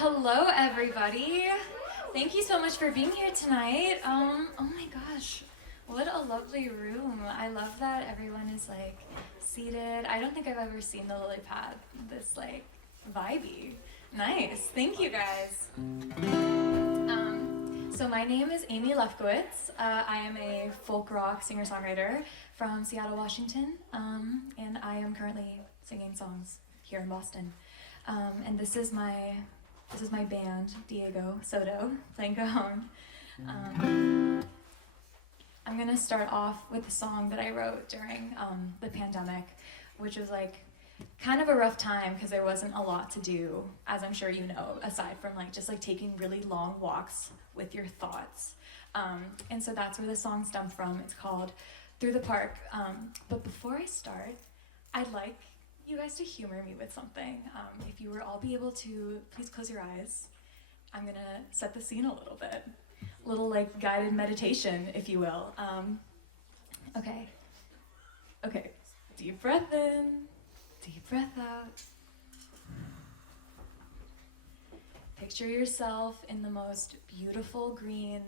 Hello everybody. Thank you so much for being here tonight. Oh my gosh, what a lovely room. I love that everyone is like seated. I don't think I've ever seen the Lilypad this like vibey. Nice, thank you guys. So my name is Aimee Lefkowicz. I am a folk rock singer-songwriter from Seattle, Washington, and I am currently singing songs here in Boston. And this is my band, Diego Soto, playing cajon. I'm gonna start off with a song that I wrote during the pandemic, which was like kind of a rough time because there wasn't a lot to do, as I'm sure you know, aside from like just like taking really long walks with your thoughts. And so that's where the song stemmed from. It's called Through the Park. But before I start, I'd like you guys to humor me with something. If you would all be able to, please close your eyes. I'm gonna set the scene a little bit. A little like guided meditation, if you will. Okay, deep breath in, deep breath out. Picture yourself in the most beautiful green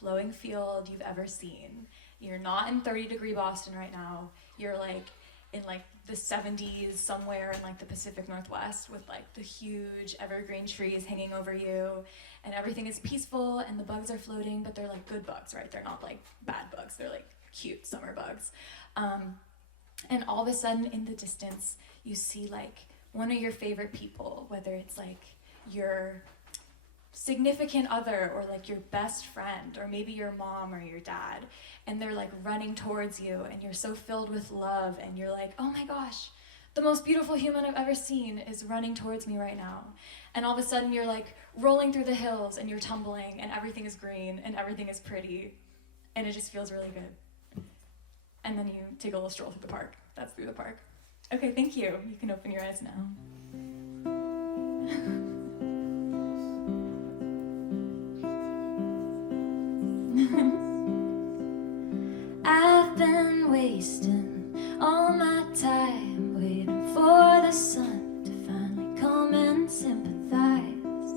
flowing field you've ever seen. You're not in 30-degree Boston right now. You're like in like the 70s somewhere in like the Pacific Northwest with like the huge evergreen trees hanging over you, and everything is peaceful and the bugs are floating, but they're like good bugs, right? They're not like bad bugs. They're like cute summer bugs. And all of a sudden in the distance, you see like one of your favorite people, whether it's like your significant other or like your best friend or maybe your mom or your dad, and they're like running towards you and you're so filled with love and you're like, oh my gosh, the most beautiful human I've ever seen is running towards me right now. And all of a sudden you're like rolling through the hills and you're tumbling and everything is green and everything is pretty and it just feels really good. And then you take a little stroll through the park. That's Through the Park. Okay, thank you. You can open your eyes now. I've been wasting all my time waiting for the sun to finally come and sympathize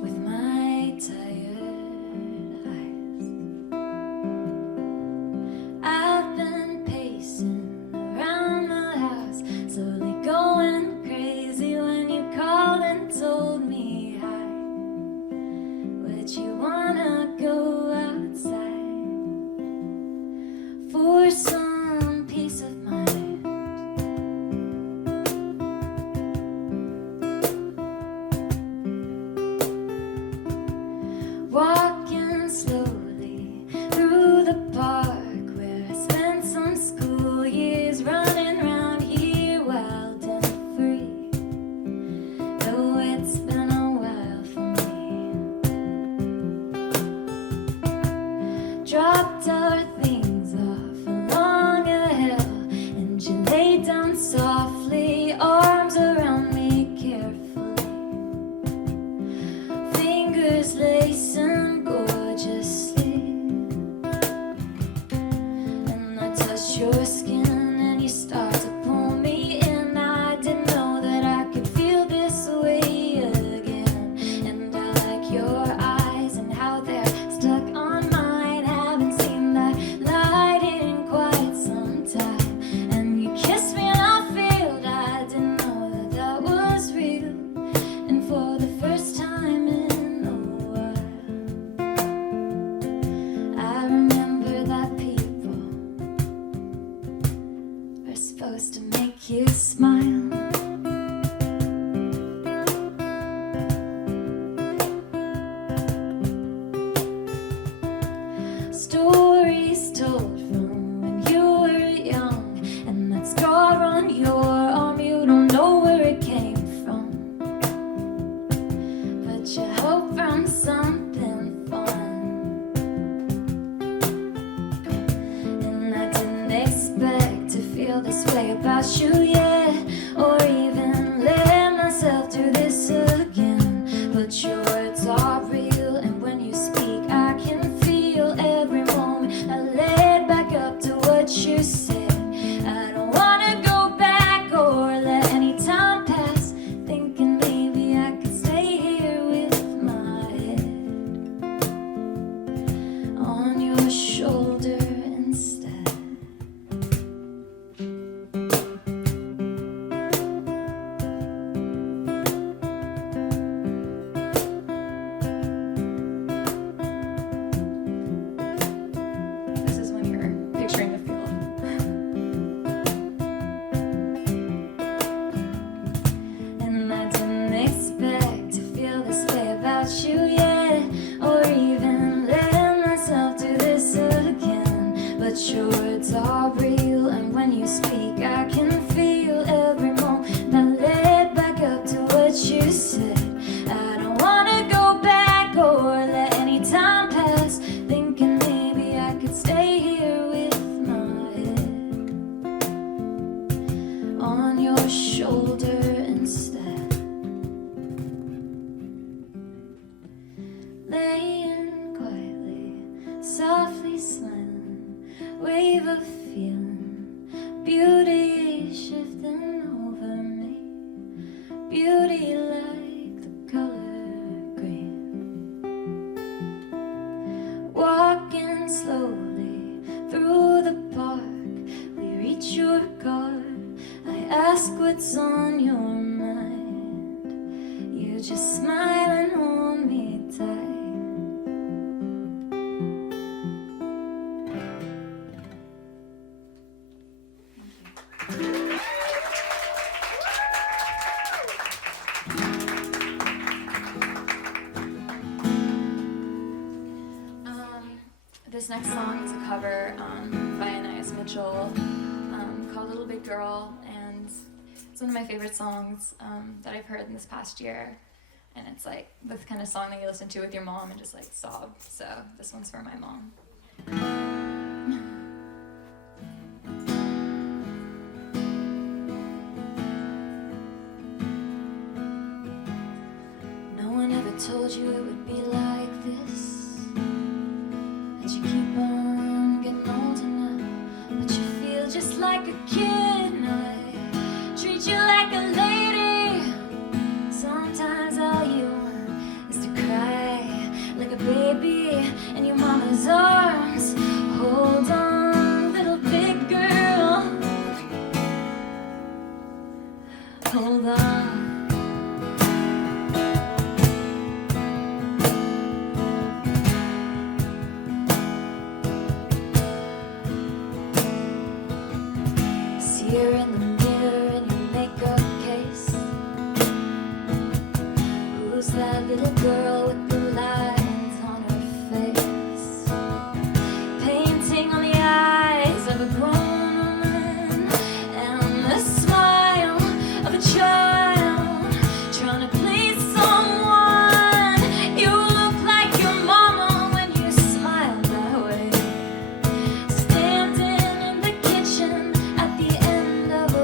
with my tired eyes. I've been pacing around the house, slowly going crazy when you called and told me hi. Would you wanna go outside for some peace of mind? Walking slowly through the park where I spent some school years, running around here wild and free. Though it's been a while for me. Dropped our things off along a hill, and you lay down softly, arms around me carefully, fingers lacing gorgeously. And I touched your skin and you start to pull me in. I didn't know that I could feel this way again. And I like your eyes and how they're stuck on mine. Haven't seen that light in quite some time. And you kissed me and I failed. I didn't know that that was real. And for the first time in a while, I remember that people are supposed to make you smile. Stories told from when you were young, and that scar on your arm, you don't know where it came from, but you hope from something fun. And I didn't expect to feel this way about you yet, or even let myself do this again. But your words are real, and when you speak, I can feel every moment. I led back up to what you said. I don't wanna go back or let any time pass, thinking maybe you speak, I can feel every moment. Now let back up to what you said. I don't wanna go back or let any time pass, thinking maybe I could stay here with my head on your shoulder instead. Laying quietly, softly smiling, wave of feeling, beauty shifting over me, beauty like the color green. Walking slowly through the park, we reach your car. I ask what's on your mind. You just smile and hold me tight. This next song is a cover by Anais Mitchell called Little Big Girl, and it's one of my favorite songs that I've heard in this past year, and it's like the kind of song that you listen to with your mom and just like sob, so this one's for my mom. No one ever told you it would be like this. You keep on getting older now, but you feel just like a kid. And I treat you like a lady. Sometimes all you want is to cry like a baby in your mama's arms. Hold on, little big girl. Hold on. You're in the mirror in your makeup case. Who's that little girl with the lines on her face? Painting on the eyes of a grown woman and the smile of a child, trying to please someone. You look like your mama when you smile that way. Standing in the kitchen at the end of a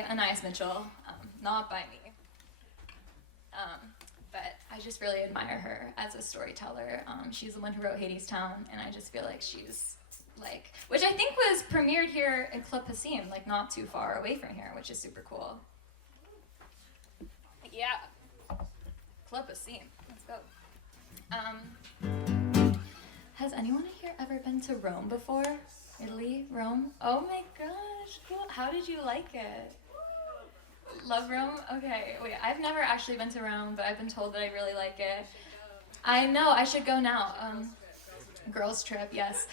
by Anais Mitchell, not by me. But I just really admire her as a storyteller. She's the one who wrote Hadestown, and I just feel like she's like, which I think was premiered here in Club Passim, like not too far away from here, which is super cool. Yeah, Club Passim, let's go. Has anyone here ever been to Rome before? Italy, Rome? Oh my gosh, cool. How did you like it? Love Rome? Okay, wait, I've never actually been to Rome, but I've been told that I really like it. I know, I should go now. Girls trip, yes.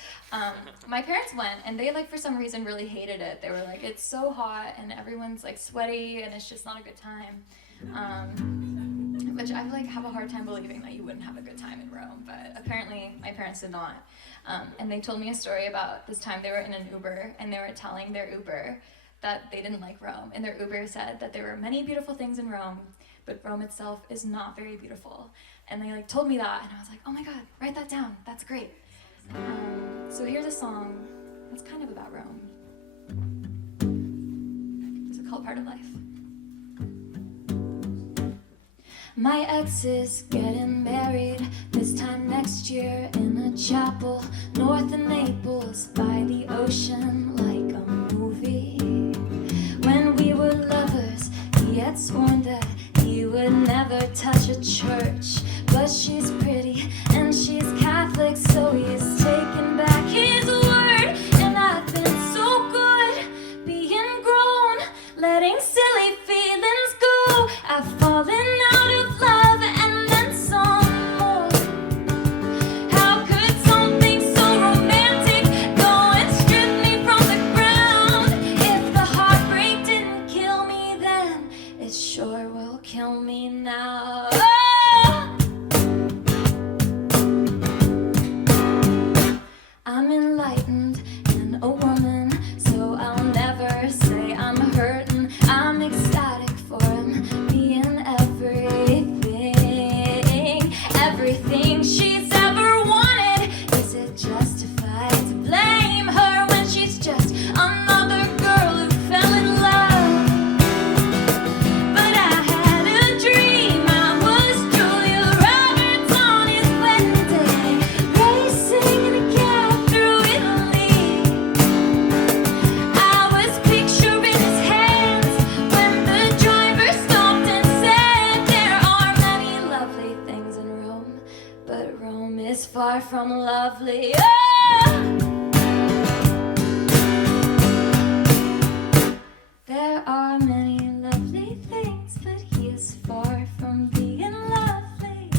My parents went, and they, like, for some reason really hated it. They were like, it's so hot, and everyone's, like, sweaty, and it's just not a good time. Which I, like, have a hard time believing that you wouldn't have a good time in Rome, but apparently my parents did not. And they told me a story about this time they were in an Uber, and they were telling their Uber that they didn't like Rome, and their Uber said that there were many beautiful things in Rome, but Rome itself is not very beautiful. And they, like, told me that, and I was like, oh my god, write that down, that's great. So here's a song that's kind of about Rome. It's called Part of Life. My ex is getting married this time next year in a chapel north of Naples by the ocean, like a movie. When we were lovers, he had sworn that he would never touch a church. But she's pretty and she's Catholic, so he's taken back his word. And I've been so good being grown, letting silly feelings go. I've fallen out of love and then some more. How could something so romantic go and strip me from the ground? If the heartbreak didn't kill me then, it sure will kill me now. I'm enlightened and a woman, so I'll never say I'm hurting. I'm ecstatic for him being everything she's ever wanted. Is it justified to blame her when she's just another girl who fell in love? But I had a dream I was Julia Roberts on his wedding day, racing in a cab through Italy. I was picturing his hands when the driver stopped and said, there are many lovely things in Rome, but Rome is far from lovely. Oh! There are many lovely things, but he is far from being lovely.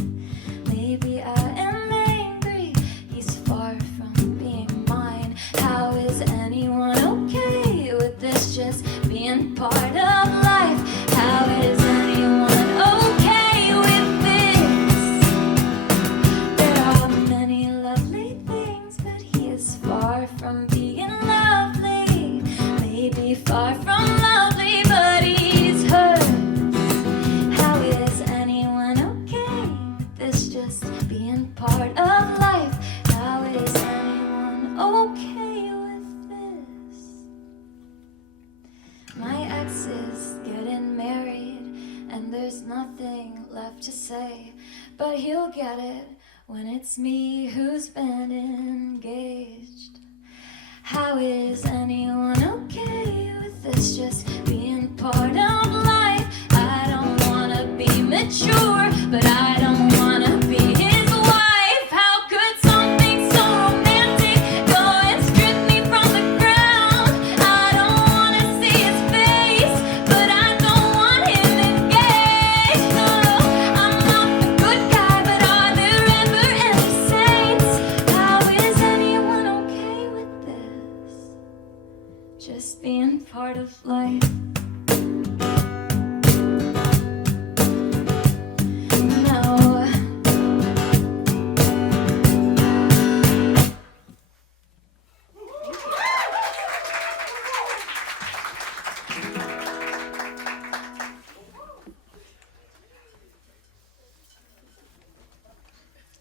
Maybe I am angry, he's far from being mine. How is anyone okay with this just being part of life? How is anyone okay with this? There are many lovely things, but he is far from being lovely. Maybe far from lovely, but he's hurt. How is anyone okay with this just being part of life? How is anyone okay with this? My ex is getting married, and there's nothing left to say, but he'll get it when it's me who's been engaged. How is anyone okay with this just being part of life? I don't wanna be mature, but I don't wanna be his wife. How could something so romantic go and strip me from the ground? I don't wanna see his face, but I don't want him engaged. No, I'm not the good guy, but are there ever any saints? How is anyone okay with this just being part of life? No.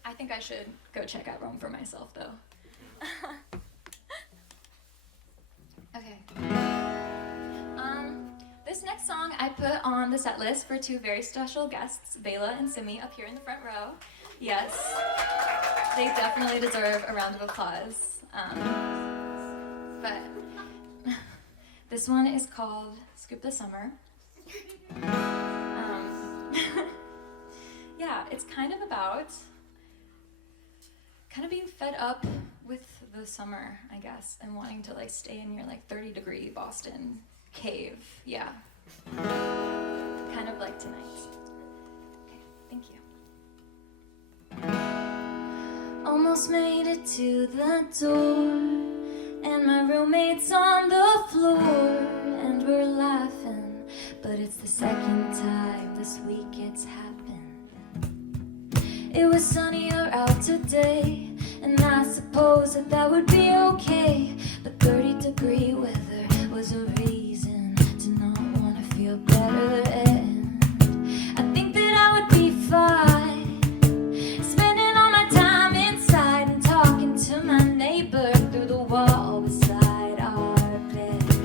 I think I should go check out Rome for myself, though. Okay. This I put on the set list for two very special guests, Bela and Simi, up here in the front row. Yes, they definitely deserve a round of applause. But this one is called Scoop the Summer. Yeah, it's kind of about being fed up with the summer, I guess, and wanting to like stay in your like 30-degree Boston cave. Yeah. Kind of like tonight. Okay, thank you. Almost made it to the door, and my roommate's on the floor, and we're laughing, but it's the second time this week it's happened. It was sunnier out today, and I suppose that would be okay, but 30-degree weather was a reason to not want to feel better, and I think that I would be fine spending all my time inside and talking to my neighbor through the wall beside our beds.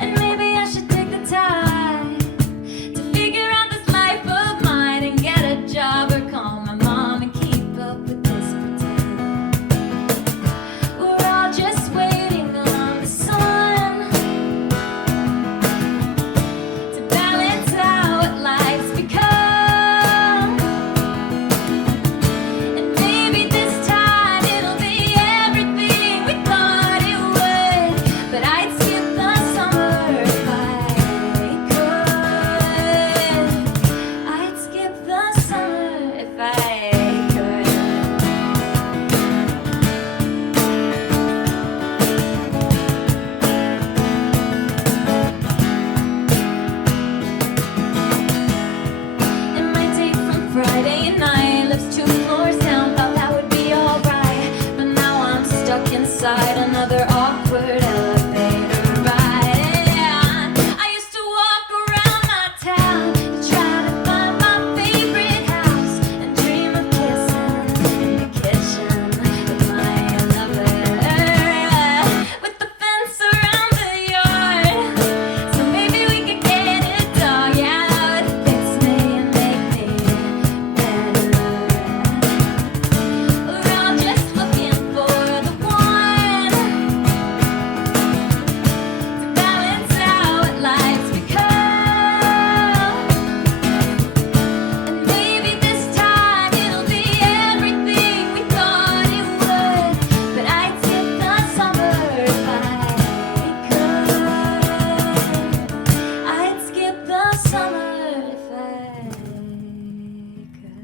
And maybe I should take the time to figure out this life of mine and get a job or call my mom and keep up with this pretend. We're all just waiting on the sun to balance out what life's become. And maybe this time it'll be everything we thought it would. But I'd skip the summer if I could. I'd skip the summer if I could. And my date from Friday night lives 2 floors down. Thought that would be alright, but now I'm stuck inside another awkward elevator ride. And I used to walk around my town to try to find my favorite house and dream of kissing in the kitchen with my lover, with the fence around the yard. So maybe we could get a dog, yeah, that would fix me and make me better. We're all just looking for the one to balance out what life's become. And maybe this time it'll be everything we thought it would. But I'd skip the summer if I could. I'd skip the summer if I could.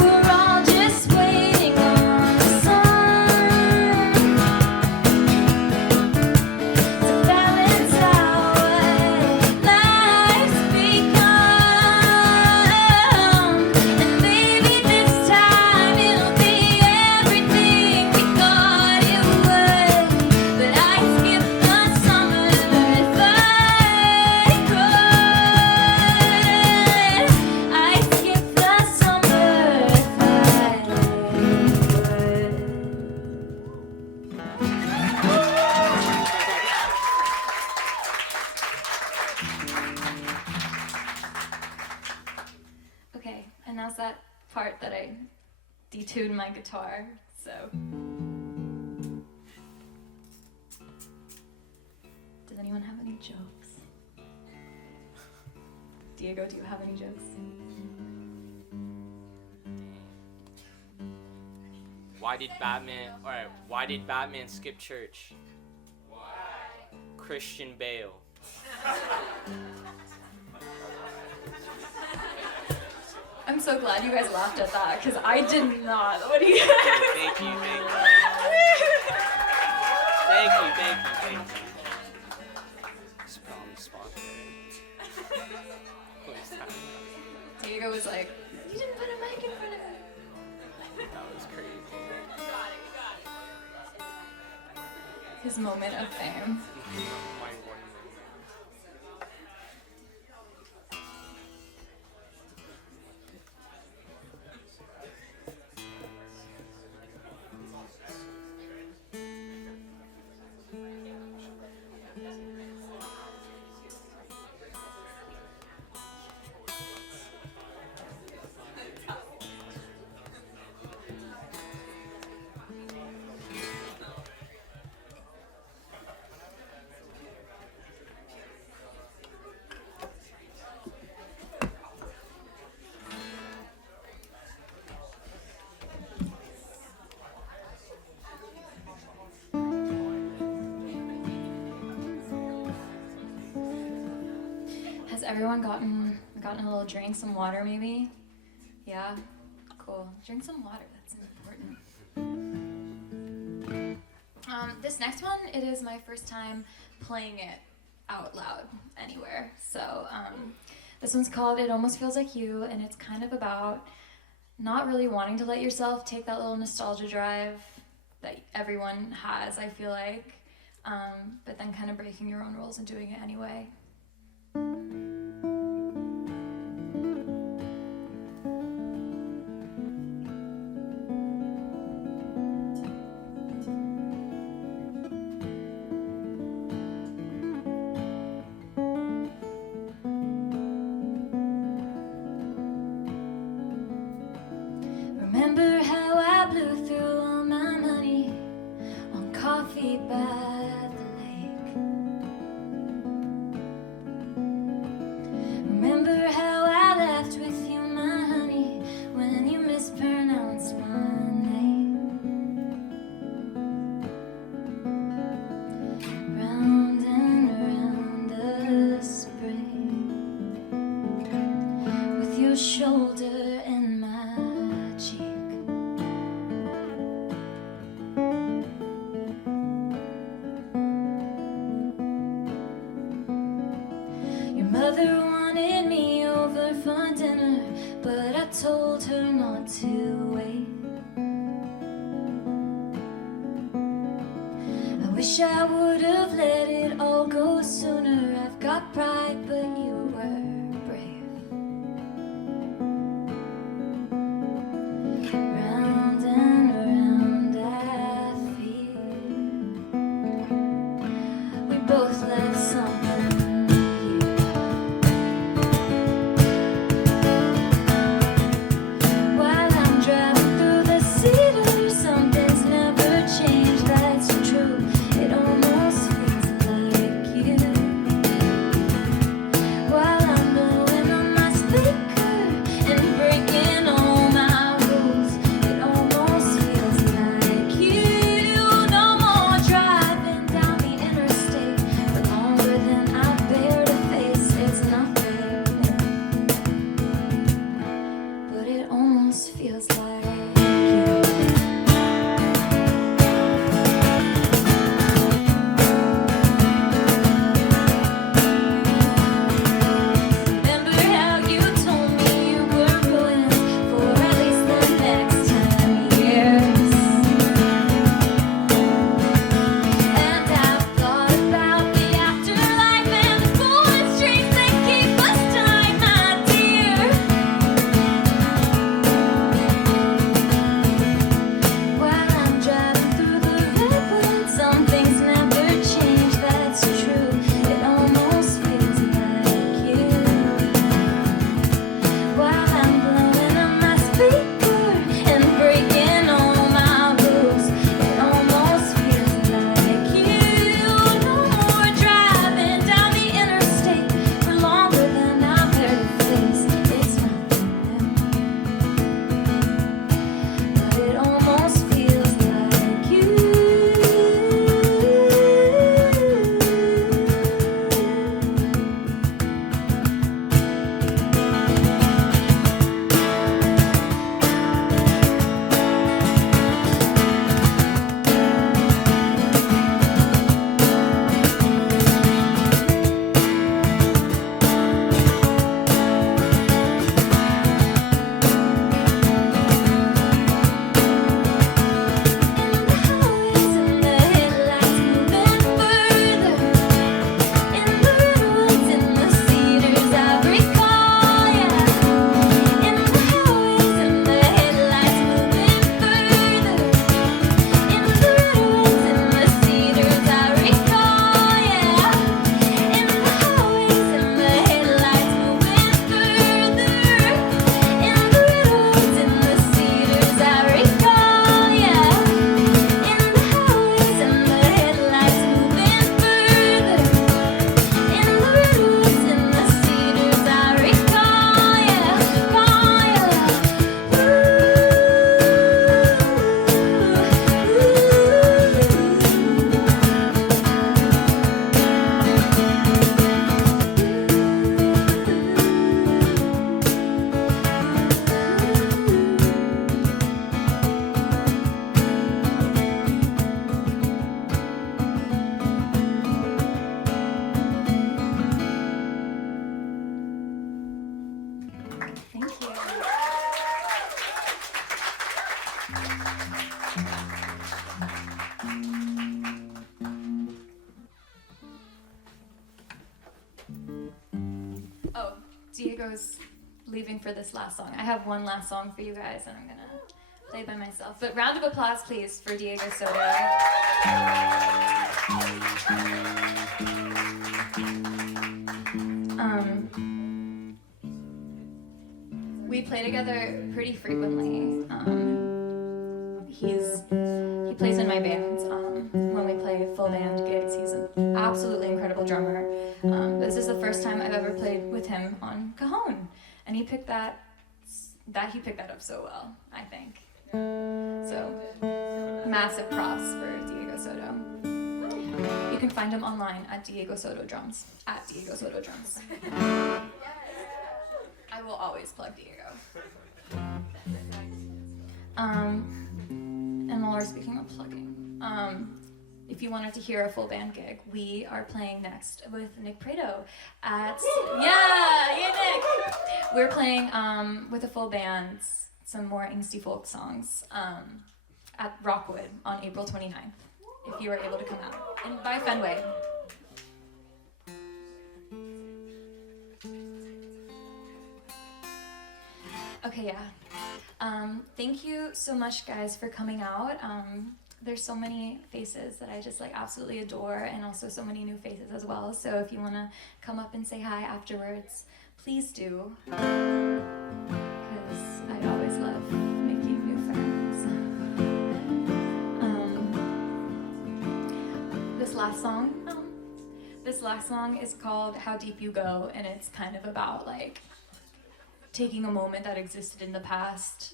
We're all just waiting on the sun to balance out what life's become. And maybe this time it'll be everything we thought it would. But I'd skip the summer if I could. I'd skip the summer if I could. Okay, and now's that part that I detuned my guitar, so. Does anyone have any jokes? Diego, do you have any jokes? Why did Batman skip church? Why? Christian Bale. I'm so glad you guys laughed at that, because I did not. What do you Thank you. It's probably sponsored. Diego was like, you didn't put a mic in front of me. That was crazy. His moment of fame. Has everyone gotten a little drink, some water maybe? Yeah? Cool. Drink some water, that's important. This next one, it is my first time playing it out loud anywhere. So this one's called It Almost Feels Like You, and it's kind of about not really wanting to let yourself take that little nostalgia drive that everyone has, I feel like, but then kind of breaking your own rules and doing it anyway. Remember how I blew through all my money on coffee by the lake? Remember how I laughed with you, my honey, when you mispronounced my name? Round and around the spring, with your shoulder in my cheek. Your mother wanted me over for dinner, but I told her not to wait. I wish I would have let it all go sooner. I've got pride, but you were brave. Round and around I feel we both left something here. While I'm driving through the cedars, something's never changed, that's true. It almost Diego's leaving for this last song. I have one last song for you guys, and I'm gonna play by myself. But round of applause, please, for Diego Soto. We play together pretty frequently. He plays in my band when we play full band gigs. He's an absolutely incredible drummer. This is the first time I've ever played with him on cajon, and he picked that up so well, I think. So massive props for Diego Soto. You can find him online at Diego Soto Drums. At Diego Soto Drums. I will always plug Diego. And while we're speaking of plugging, if you wanted to hear a full band gig, we are playing next with Nick Prado at Nick. We're playing with a full band some more angsty folk songs at Rockwood on April 29th. If you are able to come out, and by Fenway. Okay, yeah. Thank you so much, guys, for coming out. There's so many faces that I just absolutely adore, and also so many new faces as well. So if you want to come up and say hi afterwards, please do, because I always love making new friends. This last song is called How Deep You Go, and it's kind of about taking a moment that existed in the past,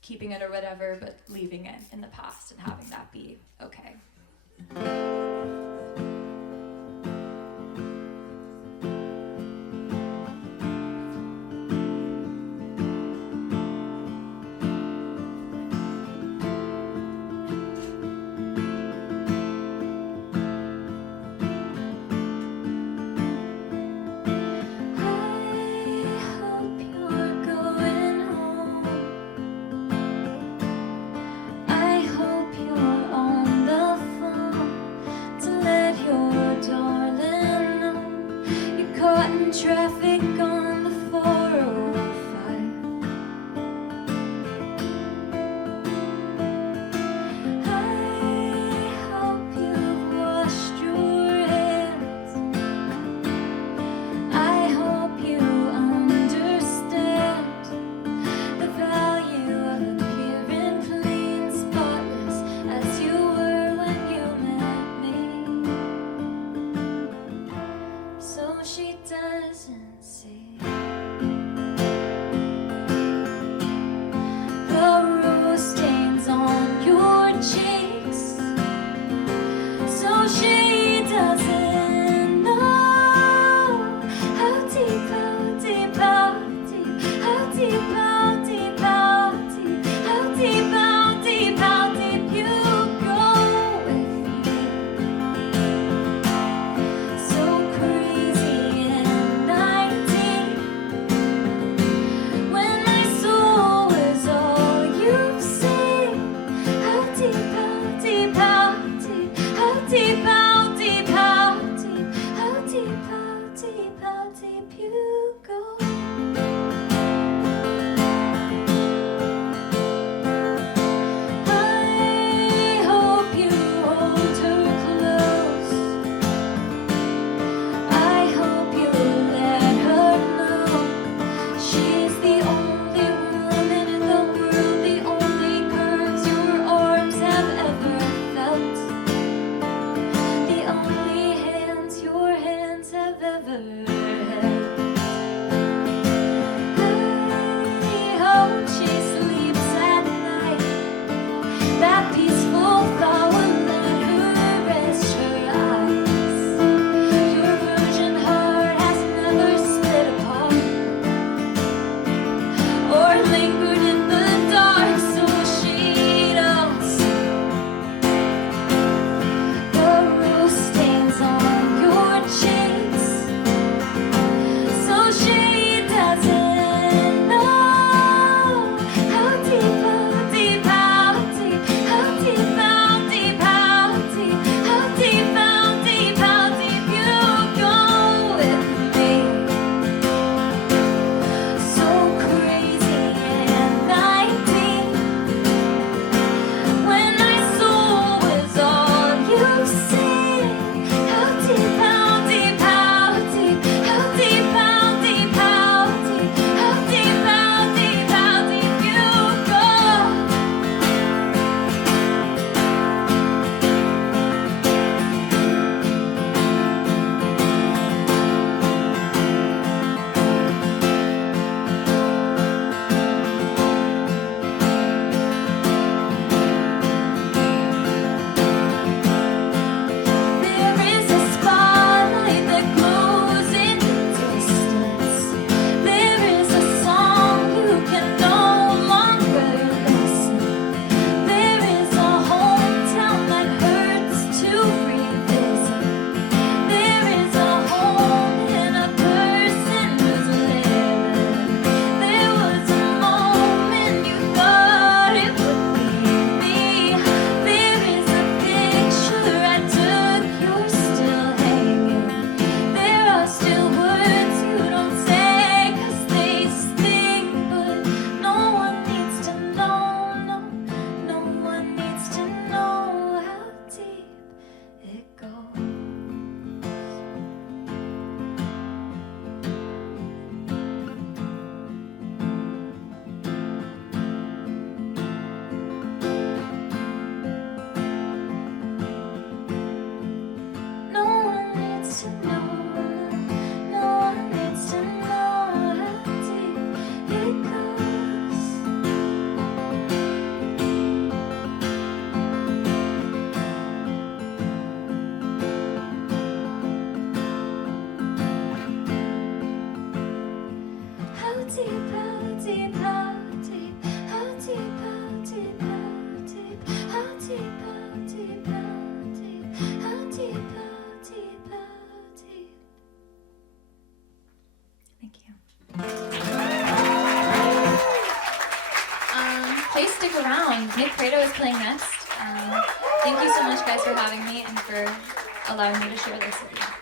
keeping it or whatever, but leaving it in the past and having that be okay. Traffic on the 405. I hope you've washed your hands. I hope you understand the value of appearing clean, spotless, as you were when you met me. So she doesn't see the rose stains on your cheeks. So she doesn't know how deep, how deep, how deep, how deep, how deep, how deep, how deep, how deep, how deep you go with me. So crazy and 19, when my soul was all you've seen. How deep, how deep, how deep, how deep, how deep, how deep, how deep, how deep, how deep you go. I hope you hold her close. I hope you let her know she's the only woman in the world, the only curves your arms have ever felt, the only hands your hands have ever held. I hope she sleeps at night. That peaceful thought will let her rest her eyes. Your virgin heart has never split apart or lingered in the dark, so she knows the rose stains on your cheeks. around. Nick Prado is playing next. Thank you so much, guys, for having me and for allowing me to share this with you.